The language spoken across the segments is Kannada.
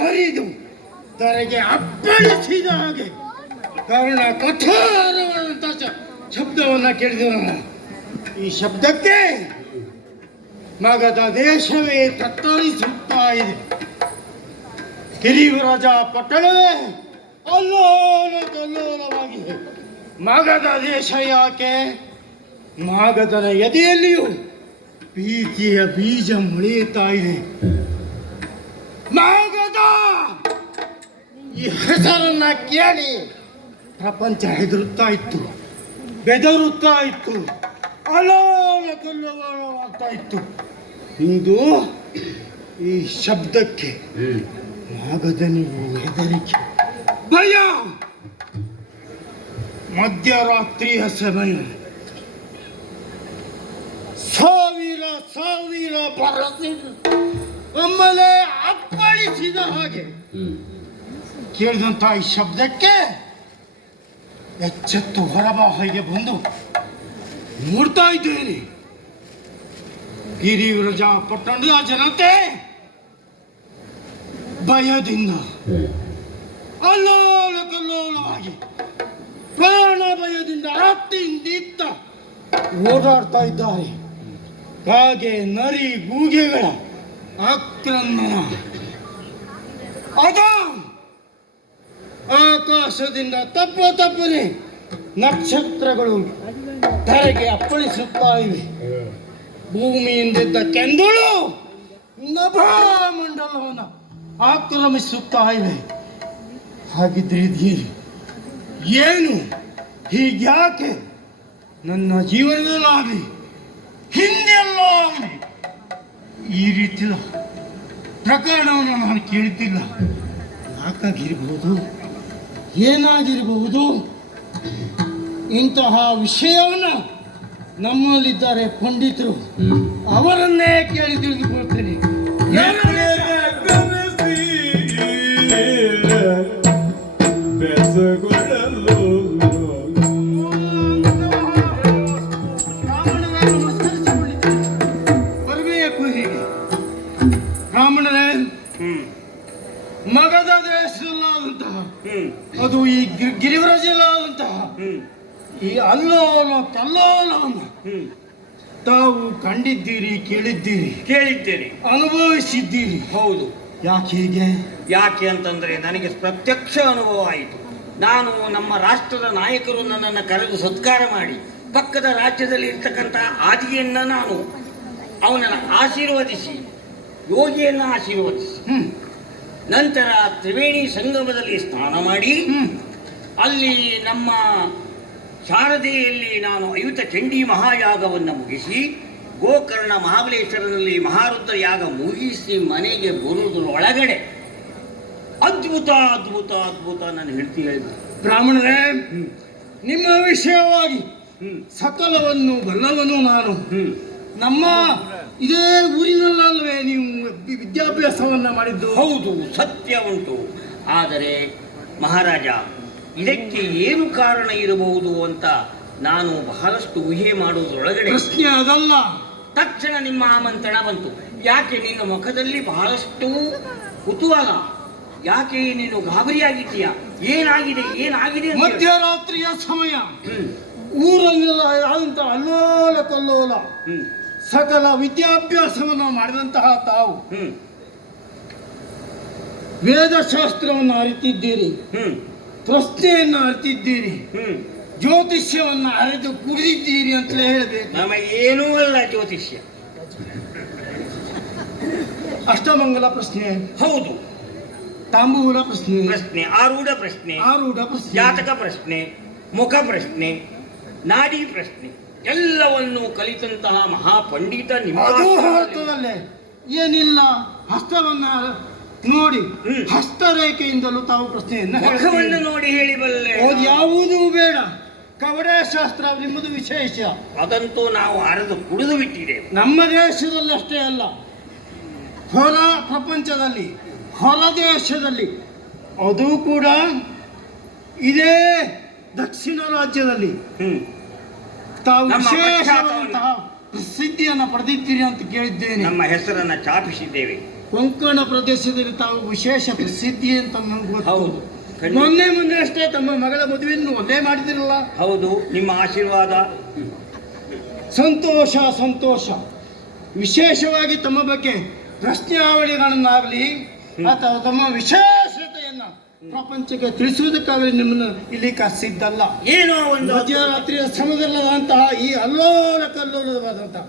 ಹರಿದು ತನಗೆ ಅಪ್ಪಳಿಸಿದ ಹಾಗೆ ಕರುಣ ಕಠೋರವಾದಂತ ಶಬ್ದವನ್ನ ಕೇಳಿದವನ. ಈ ಶಬ್ದಕ್ಕೆ ಮಗಧ ದೇಶವೇ ತತ್ತರಿಸುತ್ತಾ ಇದೆ. ಗಿರಿವರಾಜ ಪಟ್ಟಣವೇ ಅಲ್ಲೋಲ ಕಲ್ಲೋಲವಾಗಿದೆ. ಮಗಧ ದೇಶ ಯಾಕೆ? ಮಗಧನ ಎದೆಯಲ್ಲಿಯೂ ಪ್ರೀತಿಯ ಬೀಜ ಮೊಳೆಯುತ್ತಾ ಇದೆ. ಮಗಧ ಈ ಹೆಸರನ್ನ ಕೇಳಿ ಪ್ರಪಂಚ ಹೆದರುತ್ತಾ ಇತ್ತು, ಬೆದರುತ್ತಾ ಇತ್ತು, ಅಲೋಲ ಕಲ್ಲೋಲವಾಗ್ತಾ ಇತ್ತು. ಇಂದು ಈ ಶಬ್ದಕ್ಕೆ ಮಗಧನಿಗೂ ಹೆದರಿಕೆ, ಭಯ. ಮಧ್ಯರಾತ್ರಿಯ ಸಮಯ, ಸಾವಿರ ಸಾವಿರ ಬರಸಿದ ಒಮ್ಮೆಲೆ ಅಪ್ಪಳಿಸಿದ ಹಾಗೆ ಕೇಳಿದಂತ ಈ ಶಬ್ದಕ್ಕೆ ಎಚ್ಚೆತ್ತು ಹೊರಬಾಹಿಗೆ ಬಂದು ನೋಡ್ತಾ ಇದ್ದೇನೆ. ಗಿರಿವ್ರಜ ಪಟ್ಟಣದ ಜನತೆ ಭಯದಿಂದ ಅಲ್ಲೋಲ ಕಲ್ಲೋಲವಾಗಿ ಪ್ರಾಣ ಭಯದಿಂದ ಅತ್ತಿಂದಿತ್ತ ಓಡಾಡ್ತಾ ಇದ್ದಾರೆ. ಕಾಗೆ, ನರಿ, ಗೂಗೆಗಳ ಆಕ್ರಮಣ. ಅದ ಆಕಾಶದಿಂದ ತಪ್ಪನೆ ನಕ್ಷತ್ರಗಳು ಧರೆಗೆ ಅಪ್ಪಳಿಸುತ್ತಾ ಇವೆ. ಭೂಮಿಯಿಂದಿದ್ದ ಕೆಂದುಳು ನಭಾಮಂಡಲವನ್ನು ಆಕ್ರಮಿಸುತ್ತಾ ಇವೆ. ಹಾಗಿದ್ರೆ ಏನು? ಹೀಗ್ಯಾಕೆ ನನ್ನ ಜೀವನದಲ್ಲಾಗಲಿ ಹಿಂದೆಲ್ಲ ಆಗಲಿ ಈ ರೀತಿಯ ಪ್ರಕರಣವನ್ನು ನಾನು ಕೇಳುತ್ತಿಲ್ಲ. ಯಾಕಾಗಿರಬಹುದು? ಏನಾಗಿರಬಹುದು? ಇಂತಹ ವಿಷಯವನ್ನು ನಮ್ಮಲ್ಲಿದ್ದಾರೆ ಪಂಡಿತರು, ಅವರನ್ನೇ ಕೇಳಿ ತಿಳಿದುಕೊಳ್ತೇನೆ. ಬರಬೇಕು ಹೀಗೆ. ಬ್ರಾಹ್ಮಣರೇ, ಮಗಧ ದೇಶದಲ್ಲಾದಂತಹ, ಅದು ಈ ಗಿರಿವ್ರಜಲ್ಲಾದಂತಹ ಈ ಅಲ್ಲೋಲ ಕಲ್ಲೋಲವನ್ನು ತಾವು ಕಂಡಿದ್ದೀರಿ, ಕೇಳಿದ್ದೀರಿ, ಅನುಭವಿಸಿದ್ದೀರಿ. ಹೌದು. ಯಾಕೆ ಹೀಗೆ? ಯಾಕೆ ಅಂತಂದ್ರೆ ನನಗೆ ಪ್ರತ್ಯಕ್ಷ ಅನುಭವ ಆಯಿತು. ನಾನು ನಮ್ಮ ರಾಷ್ಟ್ರದ ನಾಯಕರು ನನ್ನನ್ನು ಕರೆದು ಸತ್ಕಾರ ಮಾಡಿ ಪಕ್ಕದ ರಾಜ್ಯದಲ್ಲಿ ಇರ್ತಕ್ಕಂಥ ಆದಿಯನ್ನ ನಾನು ಅವನನ್ನು ಆಶೀರ್ವದಿಸಿ, ಯೋಗಿಯನ್ನು ಆಶೀರ್ವದಿಸಿ, ನಂತರ ತ್ರಿವೇಣಿ ಸಂಗಮದಲ್ಲಿ ಸ್ನಾನ ಮಾಡಿ ಅಲ್ಲಿ ನಮ್ಮ ಶಾರದೆಯಲ್ಲಿ ನಾನು ಅಯುತ ಚಂಡಿ ಮಹಾಯಾಗವನ್ನು ಮುಗಿಸಿ ಗೋಕರ್ಣ ಮಹಾಬಲೇಶ್ವರನಲ್ಲಿ ಮಹಾರುದ್ರ ಯಾಗ ಮುಗಿಸಿ ಮನೆಗೆ ಬರುವುದರೊಳಗಡೆ ಅದ್ಭುತ ಅದ್ಭುತ ಅದ್ಭುತ ನಾನು ಹೇಳಿದೆ. ಬ್ರಾಹ್ಮಣರೇ, ನಿಮ್ಮ ವಿಷಯವಾಗಿ ಸಕಲವನ್ನು ಬಲ್ಲವನು ನಾನು. ನಮ್ಮ ಇದೇ ಊರಿನಲ್ಲಲ್ವೇ ನೀವು ವಿದ್ಯಾಭ್ಯಾಸವನ್ನ ಮಾಡಿದ್ದು? ಹೌದು, ಸತ್ಯ ಉಂಟು. ಆದರೆ ಮಹಾರಾಜ, ಇದಕ್ಕೆ ಏನು ಕಾರಣ ಇರಬಹುದು ಅಂತ ನಾನು ಬಹಳಷ್ಟು ಊಹೆ ಮಾಡುವುದರೊಳಗಡೆ ಪ್ರಶ್ನೆ ಅದಲ್ಲ. ತಕ್ಷಣ ನಿಮ್ಮ ಆಮಂತ್ರಣ ಬಂತು. ಯಾಕೆ ನಿನ್ನ ಮುಖದಲ್ಲಿ ಬಹಳಷ್ಟು ಕುತೂಹಲ, ಯಾಕೆ ನೀನು ಗಾಬರಿಯಾಗಿದ್ದೀಯ? ಏನಾಗಿದೆ? ಮಧ್ಯರಾತ್ರಿಯ ಸಮಯ, ಊರಲ್ಲೆಲ್ಲ ಆದಂತ ಅಲ್ಲೋಲ ಕಲ್ಲೋಲ, ಸಕಲ ವಿದ್ಯಾಭ್ಯಾಸವನ್ನು ಮಾಡಿದಂತಹ ತಾವು ವೇದಶಾಸ್ತ್ರವನ್ನು ಅರಿತಿದ್ದೀರಿ, ಪ್ರಶ್ನೆಯನ್ನು ಅರಿತಿದ್ದೀರಿ, ಜ್ಯೋತಿಷ್ಯವನ್ನು ಅರಿತು ಕುಡಿದಿದ್ದೀರಿ ಅಂತಲೇ ಹೇಳಬೇಕು. ನಮಗೆ ಏನೂ ಅಲ್ಲ ಜ್ಯೋತಿಷ್ಯ. ಅಷ್ಟಮಂಗಲ ಪ್ರಶ್ನೆ ಹೌದು, ತಾಂಬೂಲ ಪ್ರಶ್ನೆ, ಆರೂಢ ಪ್ರಶ್ನೆ, ಜಾತಕ ಪ್ರಶ್ನೆ, ಮುಖ ಪ್ರಶ್ನೆ, ನಾಡಿ ಪ್ರಶ್ನೆ ಎಲ್ಲವನ್ನು ಕಲಿತಂತಹ ಮಹಾಪಂಡಿತ ನಿಮ್ಮ ಭಾರತದಲ್ಲೇ ಏನಿಲ್ಲ. ಹಸ್ತವನ್ನ ನೋಡಿ, ಹಸ್ತರೇಖೆಯಿಂದಲೂ ತಾವು ಪ್ರಶ್ನೆಯನ್ನು ನೋಡಿ ಹೇಳಬಲ್ಲೆ. ಯಾವುದೂ ಬೇಡ, ಕವಡೆ ಶಾಸ್ತ್ರ ನಿಮ್ಮದು ವಿಶೇಷ. ಅದಂತೂ ನಾವು ಅರೆದು ಕುಡಿದು ಬಿಟ್ಟಿದ್ದೇವೆ. ನಮ್ಮ ದೇಶದಲ್ಲಿ ಅಷ್ಟೇ ಅಲ್ಲ, ಹೊರ ಪ್ರಪಂಚದಲ್ಲಿ, ಹೊರ ದೇಶದಲ್ಲಿ, ಅದು ಕೂಡ ಇದೇ ದಕ್ಷಿಣ ರಾಜ್ಯದಲ್ಲಿ ತಾವು ವಿಶೇಷವಾದಂತಹ ಪ್ರಸಿದ್ಧಿಯನ್ನು ಪಡೆದಿದ್ದೀರಿ ಅಂತ ಕೇಳಿದ್ದೇನೆ. ನಮ್ಮ ಹೆಸರನ್ನು ಛಾಪಿಸಿದ್ದೇವೆ. ಕೊಂಕಣ ಪ್ರದೇಶದಲ್ಲಿ ತಾವು ವಿಶೇಷ ಪ್ರಸಿದ್ಧಿ ಅಂತ ನನಗೆ ಗೊತ್ತು. ಹೌದು, ಖಂಡಿತ. ಮೊನ್ನೆ ಅಷ್ಟೇ ತಮ್ಮ ಮಗಳ ಮದುವೆಯನ್ನು ಒಂದೇ ಮಾಡಿದಿರಲ್ಲ. ಹೌದು, ನಿಮ್ಮ ಆಶೀರ್ವಾದ. ಸಂತೋಷ ಸಂತೋಷ. ವಿಶೇಷವಾಗಿ ತಮ್ಮ ಬಗ್ಗೆ ಪ್ರಶ್ನಾವಳಿಗಳನ್ನಾಗಲಿ ಅಥವಾ ತಮ್ಮ ವಿಶೇಷತೆಯನ್ನ ಪ್ರಪಂಚಕ್ಕೆ ತಿಳಿಸುವುದಕ್ಕಾಗಲಿ ನಿಮ್ಮನ್ನು ಇಲ್ಲಿ ಕರೆಸಿದ್ದಲ್ಲ. ಏನೋ ಒಂದು ಮಧ್ಯರಾತ್ರಿಯ ಸಮಯದಲ್ಲದಂತಹ ಈ ಅಲ್ಲೋಲ ಕಲ್ಲೋಲವಾದಂತಹ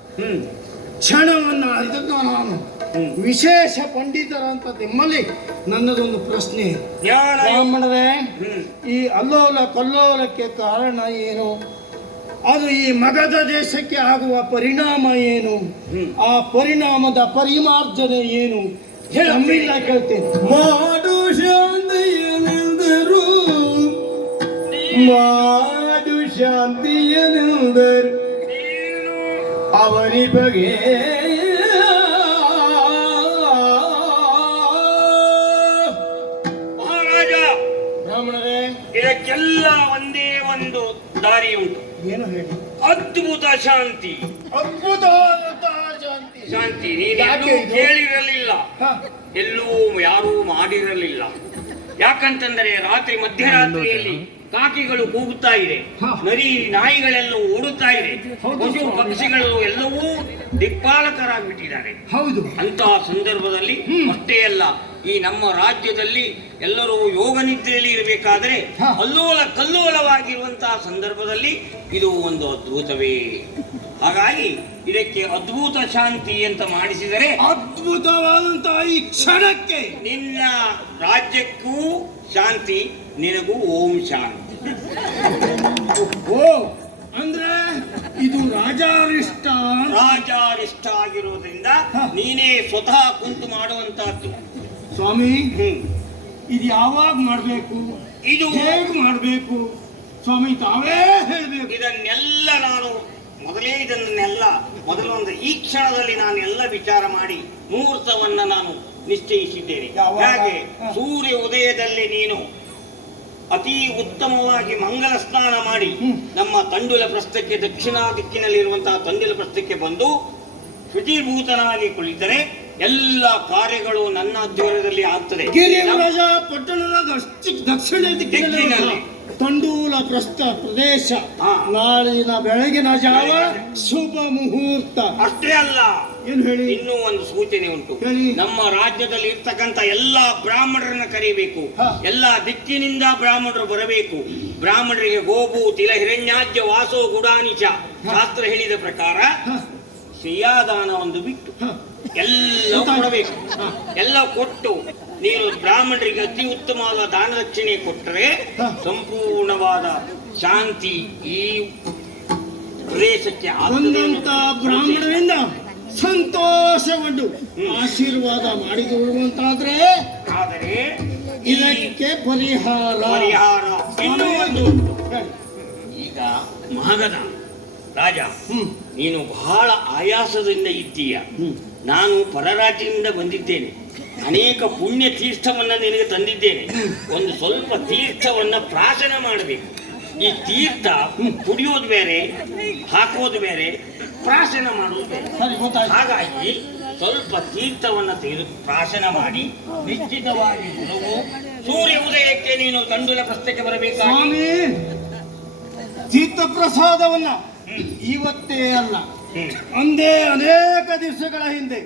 ಕ್ಷಣವನ್ನು ಅರಿತದ್ದು ನಾನು ವಿಶೇಷ ಪಂಡಿತರಂತ ನಿಮ್ಮಲ್ಲಿ ನನ್ನದೊಂದು ಪ್ರಶ್ನೆ. ಬ್ರಾಹ್ಮಣರೇ, ಈ ಅಲ್ಲೋಲ ಕಲ್ಲೋಲಕ್ಕೆ ಕಾರಣ ಏನು? ಅದು ಈ ಮಗಧ ದೇಶಕ್ಕೆ ಆಗುವ ಪರಿಣಾಮ ಏನು? ಆ ಪರಿಣಾಮದ ಪರಿಮಾರ್ಜನೆ ಏನು? ನಮ್ಮಿಲ್ಲ ಕೇಳ್ತೇನೆ. ಮಾಡು ಶಾಂತಿಯನೆಂದರು, ಮಾಡು ಶಾಂತಿಯನೆಂದರು ಅವನಿ ಬಗೆ ಮಹಾರಾಜ. ಬ್ರಾಹ್ಮಣರೇ, ಇದಕ್ಕೆಲ್ಲ ಒಂದೇ ಒಂದು ದಾರಿ ಉಂಟು. ಏನು ಹೇಳಿ? ಅದ್ಭುತ ಶಾಂತಿ. ಅದ್ಭುತವಾದಂತಹ ಶಾಂತಿ. ಶಾಂತಿ ಯಾಕೆ ನೀನು ಇದು? ಕೇಳಿರಲಿಲ್ಲ, ಹ, ಎಲ್ಲೂ ಯಾರೂ ಮಾಡಿರಲಿಲ್ಲ. ಯಾಕಂತಂದರೆ ರಾತ್ರಿ ಮಧ್ಯರಾತ್ರಿಯಲ್ಲಿ ಕಾಕಿಗಳು ಕೂಗುತ್ತಾ ಇದೆ, ಹ. ನರಿ ನಾಯಿಗಳೆಲ್ಲ ಓಡುತ್ತಾ ಇದೆ, ಹೌದು, ಪಶು ಸ್ವಾಮಿ. ಪಕ್ಷಿಗಳು ಎಲ್ಲವೂ ದಿಕ್ಪಾಲಕರಾಗ್ಬಿಟ್ಟಿದ್ದಾರೆ. ಹೌದು. ಅಂತಹ ಸಂದರ್ಭದಲ್ಲಿ ಅಷ್ಟೇ ಅಲ್ಲ, ಈ ನಮ್ಮ ರಾಜ್ಯದಲ್ಲಿ ಎಲ್ಲರೂ ಯೋಗ ನಿದ್ರೆಯಲ್ಲಿ ಇರಬೇಕಾದರೆ ಹ. ಅಲ್ಲೋಲ ಕಲ್ಲೋಲವಾಗಿರುವಂತಹ ಸಂದರ್ಭದಲ್ಲಿ ಇದು ಒಂದು ಅದ್ಭುತವೇ. ಹಾಗಾಗಿ ಇದಕ್ಕೆ ಅದ್ಭುತ ಶಾಂತಿ ಅಂತ ಮಾಡಿಸಿದರೆ ಅದ್ಭುತವಾದಂತಹ ಈ ಕ್ಷಣಕ್ಕೆ ನಿನ್ನ ರಾಜ್ಯಕ್ಕೂ ಶಾಂತಿ, ನಿನಗೂ ಓಂ ಶಾಂತಿ. ಓ ಅಂದ್ರೆ ಇದು ರಾಜಾರಿಷ್ಟ. ರಾಜಾರಿಷ್ಟ ಆಗಿರುವುದರಿಂದ ನೀನೇ ಸ್ವತಃ ಕುಂತು ಮಾಡುವಂತಹದ್ದು. ಸ್ವಾಮಿ, ಇದು ಯಾವಾಗ ಮಾಡಬೇಕು? ಇದು ಹೇಗೆ ಮಾಡಬೇಕು? ಸ್ವಾಮಿ ತಾವೇ ಹೇಳಬೇಕು. ಇದನ್ನೆಲ್ಲ ನಾನು ಇದನ್ನೆಲ್ಲ ಮೊದಲೊಂದು ಈ ಕ್ಷಣದಲ್ಲಿ ನಾನು ಎಲ್ಲ ವಿಚಾರ ಮಾಡಿ ಮುಹೂರ್ತವನ್ನ ನಾನು ನಿಶ್ಚಯಿಸಿದ್ದೇನೆ. ಯಾವಾಗ? ಹಾಗೆ ಸೂರ್ಯ ಉದಯದಲ್ಲಿ ನೀನು ಅತಿ ಉತ್ತಮವಾಗಿ ಮಂಗಲ ಸ್ನಾನ ಮಾಡಿ ನಮ್ಮ ತಂಡುಲ ಪ್ರಸ್ಥಕ್ಕೆ, ದಕ್ಷಿಣ ದಿಕ್ಕಿನಲ್ಲಿರುವಂತಹ ತಂಡುಲ ಪ್ರಸ್ಥಕ್ಕೆ ಬಂದು ಶುಚಿಭೂತನಾಗಿ ಕುಳಿತರೆ ಎಲ್ಲ ಕಾರ್ಯಗಳು ನನ್ನ ಅಧ್ವರದಲ್ಲಿ ಆಗ್ತದೆ. ಗಿರಿರಾಜ ಪಟ್ಟಣದ ದಕ್ಷಿಣ ದಿಕ್ಕಿನಲ್ಲಿ ತಂಡೂಲ ಪ್ರಸ್ಥ ಪ್ರದೇಶ. ಹಾ. ನಾಳಿನ ಬೆಳಗಿನ ಜಾವ ಶುಭ ಮುಹೂರ್ತ. ಅಷ್ಟೇ ಅಲ್ಲ, ಏನು ಹೇಳಿ? ಇನ್ನೂ ಒಂದು ಸೂಚನೆ ಉಂಟು. ಹೇಳಿ. ನಮ್ಮ ರಾಜ್ಯದಲ್ಲಿ ಇರ್ತಕ್ಕಂಥ ಎಲ್ಲಾ ಬ್ರಾಹ್ಮಣರನ್ನ ಕರೀಬೇಕು. ಹ. ಎಲ್ಲಾ ದಿಕ್ಕಿನಿಂದ ಬ್ರಾಹ್ಮಣರು ಬರಬೇಕು. ಬ್ರಾಹ್ಮಣರಿಗೆ ಗೋಪು ತಿಲ ಹಿರಣ್ಯಾಜ್ಯ ವಾಸೋ ಗುಡಾನಿಚ ಶಾಸ್ತ್ರ ಹೇಳಿದ ಪ್ರಕಾರ ಹ, ಶ್ರೇಯಾದಾನ ಒಂದು ಬಿಟ್ಟು ಹ. ಎಲ್ಲ ಕೊಡಬೇಕು. ಎಲ್ಲ ಕೊಟ್ಟು ನೀನು ಬ್ರಾಹ್ಮಣರಿಗೆ ಅತಿ ಉತ್ತಮವಾದ ದಾನ ದಕ್ಷಿಣೆ ಕೊಟ್ಟರೆ ಸಂಪೂರ್ಣವಾದ ಶಾಂತಿ ಈ ಪ್ರದೇಶಕ್ಕೆ ಆಗ್ತದೆ. ಬಂದಂತ ಬ್ರಾಹ್ಮಣರಿಂದ ಸಂತೋಷಗೊಂಡು ಆಶೀರ್ವಾದ ಮಾಡಿಕೊಡುವಂತಾದ್ರೆ ಆದರೆ ಇದಕ್ಕೆ ಪರಿಹಾರ. ಇನ್ನೂ ಒಂದು ಉಂಟು. ಈಗ ಮಗಧ ರಾಜ, ನೀನು ಬಹಳ ಆಯಾಸದಿಂದ ಇದ್ದೀಯ. ನಾನು ಪರರಾಜ್ಯದಿಂದ ಬಂದಿದ್ದೇನೆ. ಅನೇಕ ಪುಣ್ಯ ತೀರ್ಥವನ್ನ ನಿನಗೆ ತಂದಿದ್ದೇನೆ. ಒಂದು ಸ್ವಲ್ಪ ತೀರ್ಥವನ್ನ ಪ್ರಾಶನ ಮಾಡಬೇಕು. ಈ ತೀರ್ಥ ಕುಡಿಯೋದು ಬೇರೆ, ಹಾಕೋದು ಬೇರೆ, ಪ್ರಾಶನ ಮಾಡೋದು ಬೇರೆ. ಸರಿ, ಗೊತ್ತಾಯ್ತು. ಹಾಗಾಗಿ ಸ್ವಲ್ಪ ತೀರ್ಥವನ್ನ ತೆಗೆದು ಪ್ರಾಶನ ಮಾಡಿ ನಿಶ್ಚಿತವಾಗಿ ಗುರುವು ಸೂರ್ಯ ಉದಯಕ್ಕೆ ನೀನು ತಂಡುಲ ಪ್ರಸ್ಥಕ್ಕೆ ಬರಬೇಕಾಗಿ. ಸ್ವಾಮಿ, ತೀರ್ಥ ಪ್ರಸಾದವನ್ನ ಇವತ್ತೇ ಅಲ್ಲ, ಅಂದೇ ಅನೇಕ ದಿವಸಗಳ ಹಿಂದೆ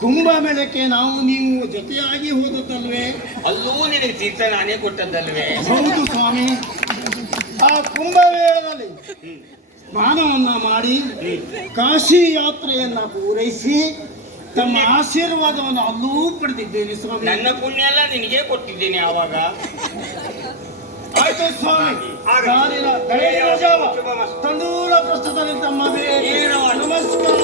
ಕುಂಭಮೇಳಕ್ಕೆ ನಾವು ನೀವು ಜೊತೆಯಾಗಿ ಹೋದದ್ದಲ್ವೇ? ಅಲ್ಲೂ ನಿನಗೆ ತೀರ್ಥ ನಾನೇ ಕೊಟ್ಟದ್ದಲ್ವೇ? ಹೌದು ಸ್ವಾಮಿ. ಆ ಕುಂಭಮೇಳದಲ್ಲಿ ಸ್ನಾನವನ್ನ ಮಾಡಿ ಕಾಶಿ ಯಾತ್ರೆಯನ್ನ ಪೂರೈಸಿ ತಮ್ಮ ಆಶೀರ್ವಾದವನ್ನು ಅಲ್ಲೂ ಪಡೆದಿದ್ದೇನೆ ಸ್ವಾಮಿ. ನನ್ನ ಪುಣ್ಯ ಎಲ್ಲ ನಿನಗೆ ಕೊಟ್ಟಿದ್ದೇನೆ. ಆವಾಗ ಆಯ್ತು ಸ್ವಾಮಿ. ಆಗಲಿ. ನಾಳಿನ ಬೆಳಗಿನ ಜಾವ ತಂಡೂಲ ಪ್ರಸ್ತುತದಲ್ಲಿ ತಮ್ಮ ಭೇಟಿ. ನಮಸ್ಕಾರ.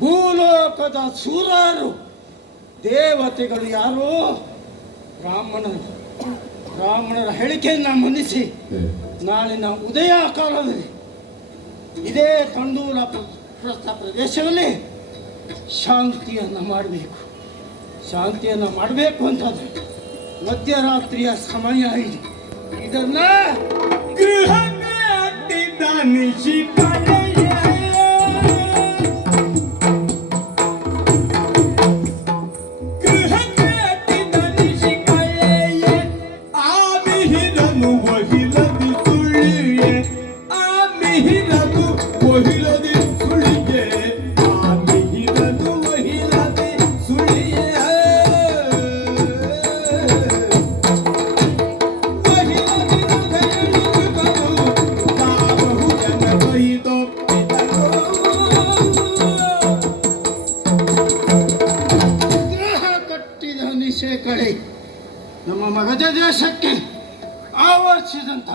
ಭೂಲೋಕದ ಸೂರರು ದೇವತೆಗಳು ಯಾರೋ ಬ್ರಾಹ್ಮಣರ ಹೇಳಿಕೆಯನ್ನು ಮನ್ನಿಸಿ ನಾಳಿನ ಉದಯ ಕಾಲದಲ್ಲಿ ಇದೇ ತಂಡೂರ ಪ್ರದೇಶದಲ್ಲಿ ಶಾಂತಿಯನ್ನು ಮಾಡಬೇಕು ಅಂತಂದ್ರೆ ಮಧ್ಯರಾತ್ರಿಯ ಸಮಯ ಇದೆ. ಇದನ್ನ ಗೃಹಕ್ಕೆ ಅಟ್ಟಿದ್ದ ನಿಶಿಕಳೆಯ ಗೃಹಕ್ಕೆ ಅಟ್ಟಿದ್ದ ನಿಶಿಕಳೆಯ ಆ ಮಿಹಿರನು ಒಹಿಲದಿ ಸುಳಿಯೆ ಆ ಮಿಹಿರನು ಒಹಿಲದಿ ಸುಳಿಯೆ ಆ ಮಿಹಿರನು ಒಹಿಲದಿ ಸುಳಿಯೆ ಗ್ರಹ ಕಟ್ಟಿದ ನಿಶೆ ಕಳೆ ನಮ್ಮ ಮಗಧ ದೇಶಕ್ಕೆ ಆವರಿಸಿದಂತ